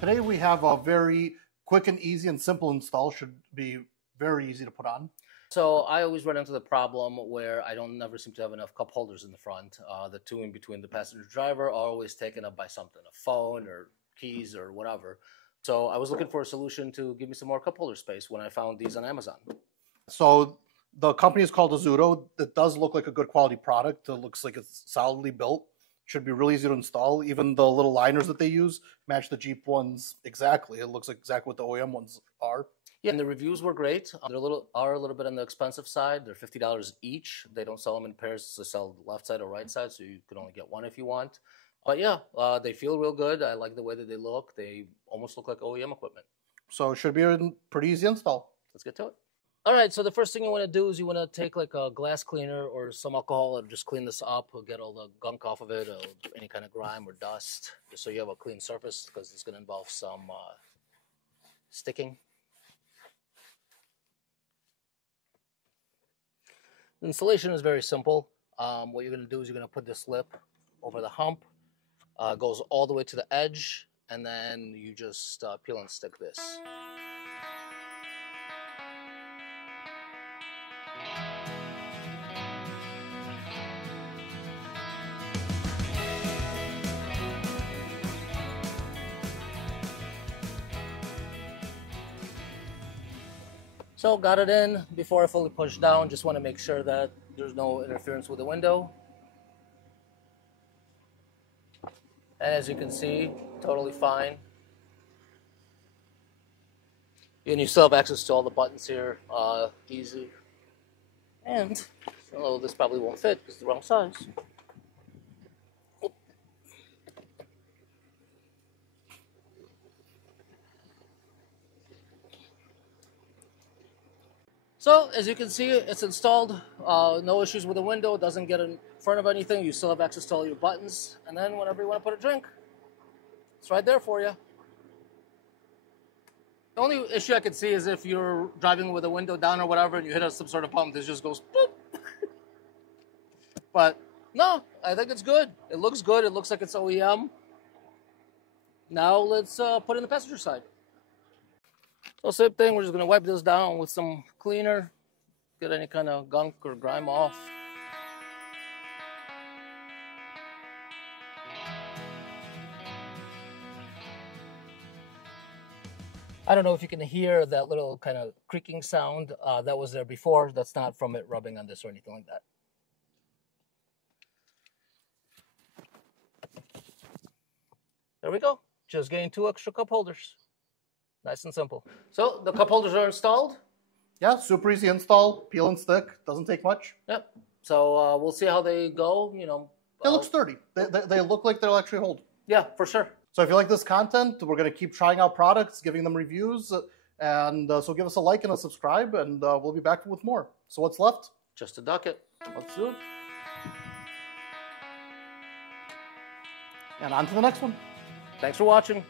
Today we have a very quick and easy and simple install. Should be very easy to put on. So I always run into the problem where I never seem to have enough cup holders in the front. The two in between the passenger driver are always taken up by something, a phone or keys or whatever. So I was looking for a solution to give me some more cup holder space when I found these on Amazon. So the company is called AZUTO. It does look like a good quality product. It looks like it's solidly built. Should be really easy to install. Even the little liners that they use match the Jeep ones exactly. It looks like exactly what the OEM ones are. Yeah, and the reviews were great. They're a little bit on the expensive side. They're $50 each. They don't sell them in pairs. They sell left side or right side, so you can only get one if you want. But yeah, they feel real good. I like the way that they look. They almost look like OEM equipment. So it should be a pretty easy install. Let's get to it. All right, so the first thing you want to do is you want to take like a glass cleaner or some alcohol and just clean this up, get all the gunk off of it, or any kind of grime or dust, just so you have a clean surface, because it's going to involve some sticking. The installation is very simple. What you're going to do is you're going to put this lip over the hump, goes all the way to the edge, and then you just peel and stick this. So got it in before I fully push down. Just want to make sure that there's no interference with the window. And as you can see, totally fine. And you still have access to all the buttons here, easy. And, although this probably won't fit because it's the wrong size. So, as you can see, it's installed. No issues with the window. It doesn't get in front of anything. You still have access to all your buttons. And then whenever you want to put a drink, it's right there for you. The only issue I could see is if you're driving with the window down or whatever and you hit some sort of bump, this just goes boop. But no, I think it's good. It looks good. It looks like it's OEM. Now let's put it in the passenger side. So same thing, we're just going to wipe this down with some cleaner, get any kind of gunk or grime off. I don't know if you can hear that little kind of creaking sound that was there before. That's not from it rubbing on this or anything like that. There we go. Just getting 2 extra cup holders. Nice and simple. So the cup holders are installed. Yeah, super easy install. Peel and stick. Doesn't take much. Yep. So we'll see how they go. You know, they look sturdy. They look like they'll actually hold. Yeah, for sure. So if you like this content, we're going to keep trying out products, giving them reviews, and so give us a like and a subscribe, and we'll be back with more. So what's left? Just to duck it. Let's do it. And on to the next one. Thanks for watching.